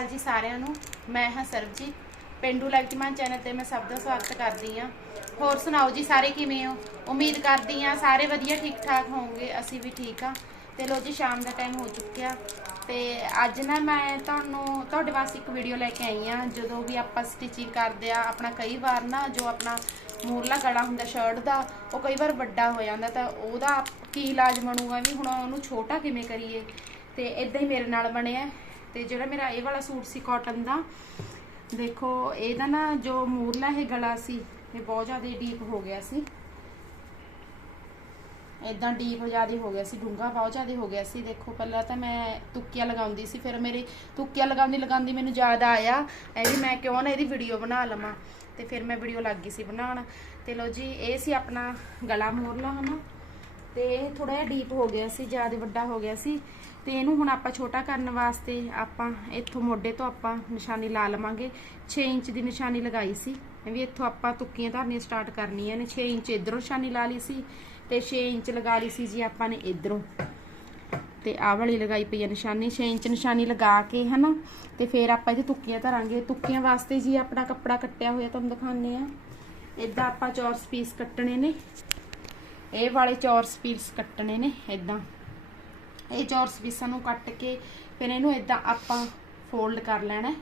ਅਕਾਲ ਜੀ ਸਾਰਿਆਂ ਨੂੰ। ਮੈਂ ਹਾਂ ਸਰਬਜੀਤ। ਪਿੰਡੂ ਲੈਕਚਮਾਨ ਚੈਨਲ ਤੇ ਮੈਂ ਸਭ ਦਾ ਸਵਾਗਤ ਕਰਦੀ ਹਾਂ। ਹੋਰ ਸੁਣਾਓ ਜੀ, ਸਾਰੇ ਕਿਵੇਂ ਹੋ? ਉਮੀਦ ਕਰਦੀ ਹਾਂ ਸਾਰੇ ਵਧੀਆ ਠੀਕ ਠਾਕ ਹੋਵੋਗੇ, ਅਸੀਂ ਵੀ ਠੀਕ ਆ ਤੇ ਲੋ ਜੀ, ਸ਼ਾਮ ਦਾ ਟਾਈਮ ਹੋ ਚੁੱਕਿਆ। ਤੇ ਅੱਜ ਨਾ ਮੈਂ ਤੁਹਾਨੂੰ, ਤੁਹਾਡੇ ਵਾਸਤੇ ਇੱਕ ਵੀਡੀਓ ਲੈ ਕੇ ਆਈ ਆ ਜਦੋਂ ਵੀ ਆਪਾਂ ਸਟਿਚਿੰਗ ਕਰਦੇ ਆ ਆਪਣਾ ਕਈ ਵਾਰ ਨਾ ਜੋ ਆਪਣਾ ਮੂਰਲਾ ਗਲਾ ਹੁੰਦਾ ਸ਼ਰਟ ਦਾ, ਉਹ ਕਈ ਵਾਰ ਵੱਡਾ ਹੋ ਜਾਂਦਾ ਤਾਂ ਉਹਦਾ ਕੀ ਇਲਾਜ ਬਣੂਗਾ ਵੀ ਹੁਣ ਉਹਨੂੰ ਛੋਟਾ ਕਿਵੇਂ ਕਰੀਏ? ਤੇ ਇਦਾਂ ਹੀ ਮੇਰੇ ਨਾਲ ਬਣਿਆ। ਤੇ ਜਿਹੜਾ ਮੇਰਾ ਇਹ ਵਾਲਾ ਸੂਟ ਸੀ ਕਾਟਨ ਦਾ, ਦੇਖੋ, ਇਹਦਾ ਨਾ ਜੋ ਮੂਰਲਾ ਇਹ ਗਲਾ ਸੀ, ਇਹ ਬਹੁਤ ਜ਼ਿਆਦਾ ਡੀਪ ਹੋ ਗਿਆ ਸੀ। ਇਦਾਂ ਡੀਪ ਜ਼ਿਆਦਾ ਹੋ ਗਿਆ ਸੀ, ਡੂੰਘਾ ਬਹੁਤ ਜ਼ਿਆਦਾ ਹੋ ਗਿਆ ਸੀ। ਦੇਖੋ, ਪਹਿਲਾਂ ਤਾਂ ਮੈਂ ਤੁੱਕੀਆਂ ਲਗਾਉਂਦੀ ਸੀ, ਫਿਰ ਮੇਰੇ ਤੁੱਕੀਆਂ ਲਗਾਉਂਦੀ ਲਗਾਉਂਦੀ ਮੈਨੂੰ ਯਾਦ ਆਇਆ, ਇਹ ਵੀ ਮੈਂ ਕਿਉਂ ਨਾ ਇਹਦੀ ਵੀਡੀਓ ਬਣਾ ਲਵਾਂ। ਤੇ ਫਿਰ ਮੈਂ ਵੀਡੀਓ ਲੱਗ ਗਈ ਸੀ ਬਣਾਉਣ। ਤੇ ਲੋ ਜੀ, ਇਹ ਸੀ ਆਪਣਾ ਗਲਾ ਮੋਰਲਾ, ਹਨਾ? ਤੇ ਇਹ ਥੋੜਾ ਜਿਹਾ ਡੀਪ ਹੋ ਗਿਆ ਸੀ, ਜ਼ਿਆਦਾ ਵੱਡਾ ਹੋ ਗਿਆ ਸੀ। ਤੇ ਇਹਨੂੰ ਹੁਣ ਆਪਾਂ ਛੋਟਾ ਕਰਨ ਵਾਸਤੇ ਆਪਾਂ ਇੱਥੋਂ ਮੋਢੇ ਤੋਂ ਆਪਾਂ ਨਿਸ਼ਾਨੀ ਲਾ ਲਵਾਂਗੇ। 6 ਇੰਚ ਦੀ ਨਿਸ਼ਾਨੀ ਲਗਾਈ ਸੀ। ਵੀ ਇੱਥੋਂ ਆਪਾਂ ਤੁੱਕੀਆਂ ਧਰਨੀਆਂ ਸਟਾਰਟ ਕਰਨੀਆਂ ਨੇ। 6 ਇੰਚ ਇਧਰੋਂ ਨਿਸ਼ਾਨੀ ਲਾ ਲਈ ਸੀ ਤੇ 6 ਇੰਚ ਲਗਾ ਲਈ ਸੀ ਜੀ ਆਪਾਂ ਨੇ ਇਧਰੋਂ। ਤੇ ਆਹ ਵਾਲੀ ਲਗਾਈ ਪਈ ਹੈ ਨਿਸ਼ਾਨੀ। 6 ਇੰਚ ਨਿਸ਼ਾਨੀ ਲਗਾ ਕੇ, ਹਨਾ? ਤੇ ਫਿਰ ਆਪਾਂ ਇਹਦੇ ਤੁੱਕੀਆਂ ਧਰਾਂਗੇ। ਤੁੱਕੀਆਂ ਵਾਸਤੇ ਜੀ ਆਪਣਾ ਕੱਪੜਾ ਕੱਟਿਆ ਹੋਇਆ ਤੁਹਾਨੂੰ ਦਿਖਾਉਂਦੇ ਆ। ਇਦਾਂ ਆਪਾਂ ਚੌਰਸ ਪੀਸ ਕੱਟਣੇ ਨੇ। ਇਹ ਵਾਲੇ ਚੌਰਸ ਪੀਸ ਕੱਟਣੇ ਨੇ, ਇਦਾਂ। ਇਹ ਚੌਰਸ ਪੀਸਾਂ ਨੂੰ ਕੱਟ ਕੇ ਫਿਰ ਇਹਨੂੰ ਇਦਾਂ ਆਪਾਂ ਫੋਲਡ ਕਰ ਲੈਣਾ।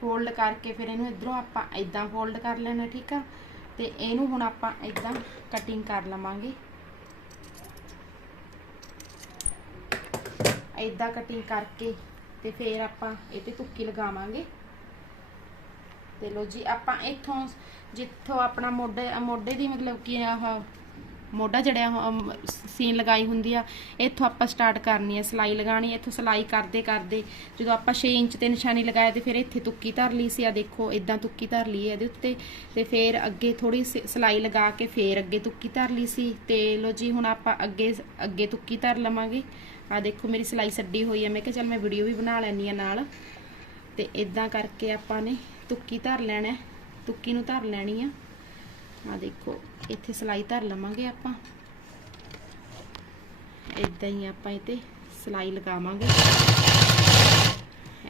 ਫੋਲਡ ਕਰਕੇ ਫਿਰ ਇਹਨੂੰ ਇਧਰੋਂ ਆਪਾਂ ਇਦਾਂ ਫੋਲਡ ਕਰ ਲੈਣਾ, ਠੀਕ ਆ? ਤੇ ਇਹਨੂੰ ਹੁਣ ਆਪਾਂ ਇਦਾਂ ਕਟਿੰਗ ਕਰ ਲਵਾਂਗੇ। ਇਦਾਂ ਕਟਿੰਗ ਕਰਕੇ ਤੇ ਫਿਰ ਆਪਾਂ ਇਹ ਤੇ ਤੁੱਕੀ ਲਗਾਵਾਂਗੇ। ਤੇ ਲੋ ਜੀ, ਆਪਾਂ ਇੱਥੋਂ ਜਿੱਥੋਂ ਆਪਣਾ ਮੋਢੇ ਮੋਢੇ ਦੀ ਮਤਲਬ ਕਿ ਆਹ ਮੋਢਾ ਜੜਿਆ ਹੋ- ਸੀਨ ਲਗਾਈ ਹੁੰਦੀ ਆ, ਇੱਥੋਂ ਆਪਾਂ ਸਟਾਰਟ ਕਰਨੀ ਹੈ ਸਲਾਈ ਲਗਾਣੀ ਇੱਥੋਂ ਸਲਾਈ ਕਰਦੇ ਕਰਦੇ, ਜਦੋਂ ਆਪਾਂ 6 ਇੰਚ ਤੇ ਨਿਸ਼ਾਨੀ ਲਗਾਇਆ ਤੇ ਫਿਰ ਇੱਥੇ ਤੁੱਕੀ ਧਰ ਲਈ ਸੀ ਆ ਦੇਖੋ ਇਦਾਂ ਤੁੱਕੀ ਧਰ ਲਈ ਹੈ ਇਹਦੇ ਉੱਤੇ, ਤੇ ਫਿਰ ਅੱਗੇ ਥੋੜੀ ਸਲਾਈ ਲਗਾ ਕੇ ਫਿਰ ਅੱਗੇ ਤੁੱਕੀ ਧਰ ਲਈ ਸੀ, ਤੇ ਲੋ ਜੀ ਹੁਣ ਆਪਾਂ ਅੱਗੇ ਅੱਗੇ ਤੁੱਕੀ ਧਰ ਲਵਾਂਗੇ। ਆ ਦੇਖੋ ਮੇਰੀ ਸਲਾਈ ਸੱਡੀ ਹੋਈ ਆ, ਮੈਂ ਕਿਹਾ ਚੱਲ ਮੈਂ ਵੀਡੀਓ ਵੀ ਬਣਾ ਲੈਣੀ ਆ ਨਾਲ। ਤੇ ਇਦਾਂ ਕਰਕੇ ਆਪਾਂ ਨੇ ਤੁੱਕੀ ਧਰ ਲੈਣਾ, ਤੁੱਕੀ ਨੂੰ ਧਰ ਲੈਣੀ ਆ। ਆ ਦੇਖੋ, ਇੱਥੇ ਸਲਾਈ ਧਰ ਲਵਾਂਗੇ ਆਪਾਂ। ਇਦਾਂ ਹੀ ਆਪਾਂ ਇੱਥੇ ਸਲਾਈ ਲਗਾਵਾਂਗੇ।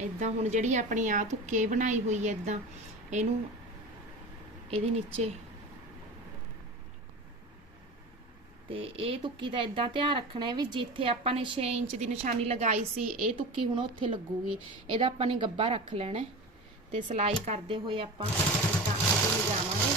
ਇਦਾਂ ਹੁਣ ਜਿਹੜੀ ਆਪਣੀ ਆ ਤੁੱਕੇ ਬਣਾਈ ਹੋਈ ਹੈ ਇਦਾਂ ਇਹਨੂੰ ਇਹਦੇ ਨੀਚੇ। ਤੇ ਇਹ ਤੁੱਕੀ ਦਾ ਇਦਾਂ ਧਿਆਨ ਰੱਖਣਾ ਹੈ ਵੀ ਜਿੱਥੇ ਆਪਾਂ ਨੇ 6 ਇੰਚ ਦੀ ਨਿਸ਼ਾਨੀ ਲਗਾਈ ਸੀ, ਇਹ ਤੁੱਕੀ ਹੁਣ ਉੱਥੇ ਲੱਗੂਗੀ। ਇਹਦਾ ਆਪਾਂ ਨੇ ਗੱਬਾ ਰੱਖ ਲੈਣਾ ਹੈ। ਤੇ ਸਲਾਈ ਕਰਦੇ ਹੋਏ ਆਪਾਂ ਇਦਾਂ ਅੱਗੇ ਲਿਜਾਵਾਂਗੇ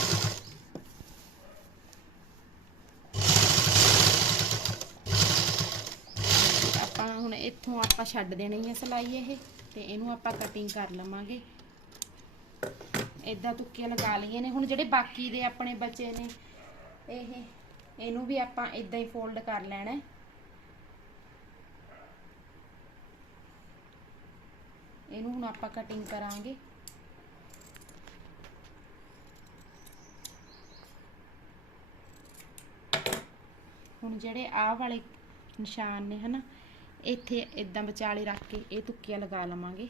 ਆਪਾਂ ਹੁਣ ਇੱਥੋਂ ਆਪਾਂ ਛੱਡ ਦੇਣੀ ਹੈ ਸਲਾਈ ਇਹ, ਤੇ ਇਹਨੂੰ ਆਪਾਂ ਕਟਿੰਗ ਕਰ ਲਵਾਂਗੇ। ਇਦਾਂ ਤੁੱਕੀਆਂ ਲਗਾ ਲਈਏ ਨੇ, ਹੁਣ ਜਿਹੜੇ ਬਾਕੀ ਦੇ ਆਪਣੇ ਬਚੇ ਨੇ, ਇਹ, ਇਹਨੂੰ ਵੀ ਆਪਾਂ ਇਦਾਂ ਹੀ ਫੋਲਡ ਕਰ ਲੈਣਾ। ਇਹਨੂੰ ਹੁਣ ਆਪਾਂ ਕਟਿੰਗ ਕਰਾਂਗੇ। ਹੁਣ ਜਿਹੜੇ ਆਹ ਵਾਲੇ ਨਿਸ਼ਾਨ ਨੇ ਹਨਾ ਇੱਥੇ ਇਦਾਂ ਵਿਚਾਲੇ ਰੱਖ ਕੇ ਇਹ ਤੁੱਕੀਆਂ ਲਗਾ ਲਵਾਂਗੇ।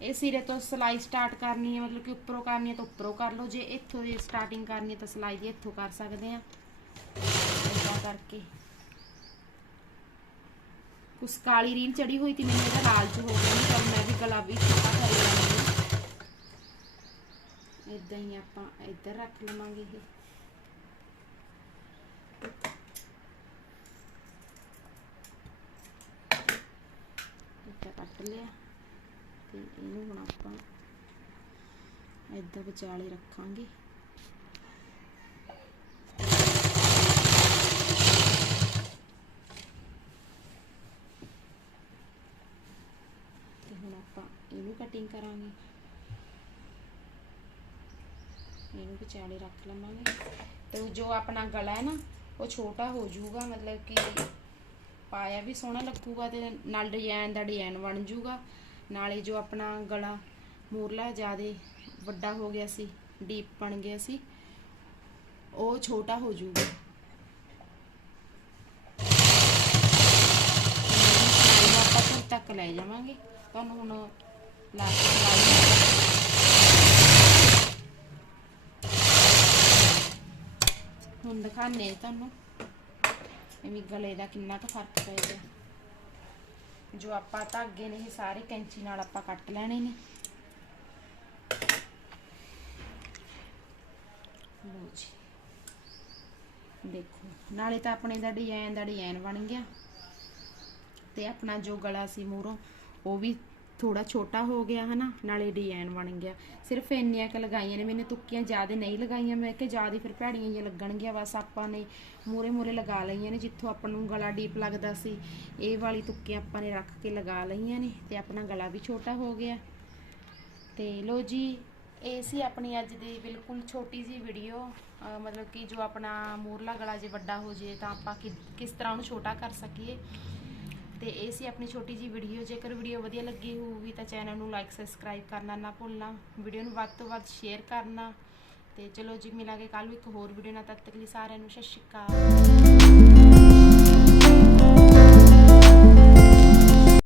ਇਹ ਸਿਰੇ ਤੋਂ ਸਲਾਈ ਸਟਾਰਟ ਕਰਨੀ ਹੈ, ਮਤਲਬ ਕਿ ਉੱਪਰੋਂ ਕਰਨੀ ਹੈ ਤਾਂ ਉੱਪਰੋਂ ਕਰ ਲਓ। ਜੇ ਇੱਥੋਂ ਦੀ ਸਟਾਰਟਿੰਗ ਕਰਨੀ ਹੈ ਤਾਂ ਸਲਾਈ ਦੀ ਇੱਥੋਂ ਕਰ ਸਕਦੇ ਆ ਇਦਾਂ ਕਰਕੇ। ਕੁਛ ਕਾਲੀ ਰੀਲ ਚੜੀ ਹੋਈ ਸੀ ਮੈਨੂੰ ਇਹਦਾ ਲਾਲਚ ਹੋ ਗਿਆ ਨਹੀਂ ਤਾਂ ਮੈਂ ਵੀ ਗੁਲਾਬੀ ਛੋਟਾ ਕਰ ਲੈਂਦੀ ਇਦਾਂ ਹੀ ਆਪਾਂ ਇੱਧਰ ਰੱਖ ਲਵਾਂਗੇ ਇਹ ਇੱਦਾਂ ਕੱਟ ਲਿਆ ਤੇ ਇਹਨੂੰ ਹੁਣ ਆਪਾਂ ਇੱਦਾਂ ਵਿਚਾਲੇ ਰੱਖਾਂਗੇ। ਤੇ ਹੁਣ ਆਪਾਂ ਇਹਨੂੰ ਕਟਿੰਗ ਕਰਾਂਗੇ। ਇਹਨੂੰ ਵਿਚਾਲੇ ਰੱਖ ਲਵਾਂਗੇ। ਤੇ ਜੋ ਆਪਣਾ ਗਲਾ ਹੈ ਨਾ, ਉਹ ਛੋਟਾ ਹੋ ਜਾਊਗਾ, ਮਤਲਬ ਕਿ ਪਾਇਆ ਵੀ ਸੋਹਣਾ ਲੱਗੂਗਾ ਤੇ ਨਾਲ ਡਿਜ਼ਾਈਨ ਦਾ ਡਿਜ਼ਾਈਨ ਬਣ ਜਾਊਗਾ। ਨਾਲੇ ਜੋ ਆਪਣਾ ਗਲਾ ਮੂਰਲਾ ਜਿਆਦੇ ਵੱਡਾ ਹੋ ਗਿਆ ਸੀ, ਡੀਪ ਬਣ ਗਿਆ ਸੀ, ਉਹ ਛੋਟਾ ਹੋ ਜਾਊਗਾ ਆਪਾਂ ਤੱਕ ਤੱਕ ਲੈ ਜਾਵਾਂਗੇ। ਤੁਹਾਨੂੰ ਹੁਣ ਲਾ ਕੇ ਹੁਣ ਦਿਖਾਣੇ ਤੁਹਾਨੂੰ ਐਵੇਂ ਗਲੇ ਦਾ ਕਿੰਨਾ ਕੁ ਫ਼ਰਕ ਪਏਗਾ ਜੋ ਆਪਾਂ ਧਾਗੇ ਨੇ, ਇਹ ਸਾਰੇ ਕੈਂਚੀ ਨਾਲ ਆਪਾਂ ਕੱਟ ਲੈਣੇ ਨੇ। ਜੀ ਦੇਖੋ, ਨਾਲੇ ਤਾਂ ਆਪਣੇ ਦਾ ਡਿਜ਼ਾਈਨ ਦਾ ਡਿਜ਼ਾਈਨ ਬਣ ਗਿਆ। ਤੇ ਆਪਣਾ ਜੋ ਗਲਾ ਸੀ ਮੂਹਰੋਂ, ਉਹ ਵੀ ਥੋੜਾ ਛੋਟਾ ਹੋ ਗਿਆ, ਹਨਾ? ਨਾਲੇ ਡਿਜ਼ਾਈਨ ਬਣ ਗਿਆ। ਸਿਰਫ ਇੰਨੀਆਂ ਕ ਲਗਾਈਆਂ ਨੇ ਮੈंने ਤੁੱਕੀਆਂ ਜ਼ਿਆਦਾ ਨਹੀਂ ਲਗਾਈਆਂ। ਮੈਂ ਕਿ ਜ਼ਿਆਦਾ ਫਿਰ ਭੈੜੀਆਂ ਜਿਹੀਆਂ ਲੱਗਣਗੀਆਂ, ਬਸ ਆਪਾਂ ਨੇ ਮੂਰੇ ਮੂਰੇ ਲਗਾ ਲਈਆਂ ਨੇ, ਜਿੱਥੋਂ ਆਪਾਂ ਨੂੰ ਗਲਾ ਡੀਪ ਲੱਗਦਾ ਸੀ। ਇਹ ਵਾਲੀ ਤੁੱਕੀਆਂ ਆਪਾਂ ਨੇ ਰੱਖ ਕੇ ਲਗਾ ਲਈਆਂ ਨੇ, ਤੇ ਆਪਣਾ ਗਲਾ ਵੀ ਛੋਟਾ ਹੋ ਗਿਆ। ਤੇ ਲੋ ਜੀ ਇਹ ਸੀ ਆਪਣੀ ਅੱਜ ਦੀ ਬਿਲਕੁਲ ਛੋਟੀ ਜੀ ਵੀਡੀਓ ਮਤਲਬ ਕਿ ਜੋ ਆਪਣਾ ਮੂਰਲਾ ਗਲਾ ਜੇ ਵੱਡਾ ਹੋ ਜੇ ਤਾਂ ਆਪਾਂ ਕਿ- ਕਿਸ ਤਰ੍ਹਾਂ ਉਹਨੂੰ ਛੋਟਾ ਕਰ ਸਕੀਏ। ਤੇ ਇਹ ਸੀ ਆਪਣੀ ਛੋਟੀ ਜੀ ਵੀਡੀਓ ਜੇਕਰ ਵੀਡੀਓ ਵਧੀਆ ਲੱਗੀ ਹੋਊਗੀ ਤਾਂ ਚੈਨਲ ਨੂੰ ਲਾਈਕ ਸਬਸਕ੍ਰਾਈਬ ਕਰਨਾ ਨਾ ਭੁੱਲਣਾ ਵੀਡੀਓ ਨੂੰ ਵੱਧ ਤੋਂ ਵੱਧ ਸ਼ੇਅਰ ਕਰਨਾ। ਤੇ ਚਲੋ ਜੀ, ਮਿਲਾਂਗੇ ਕੱਲ ਨੂੰ ਇੱਕ ਹੋਰ ਵੀਡੀਓ ਨਾਲ, ਤਦ ਤੱਕ ਲਈ ਸਾਰਿਆਂ ਨੂੰ ਸਤਿ ਸ਼੍ਰੀ ਅਕਾਲ।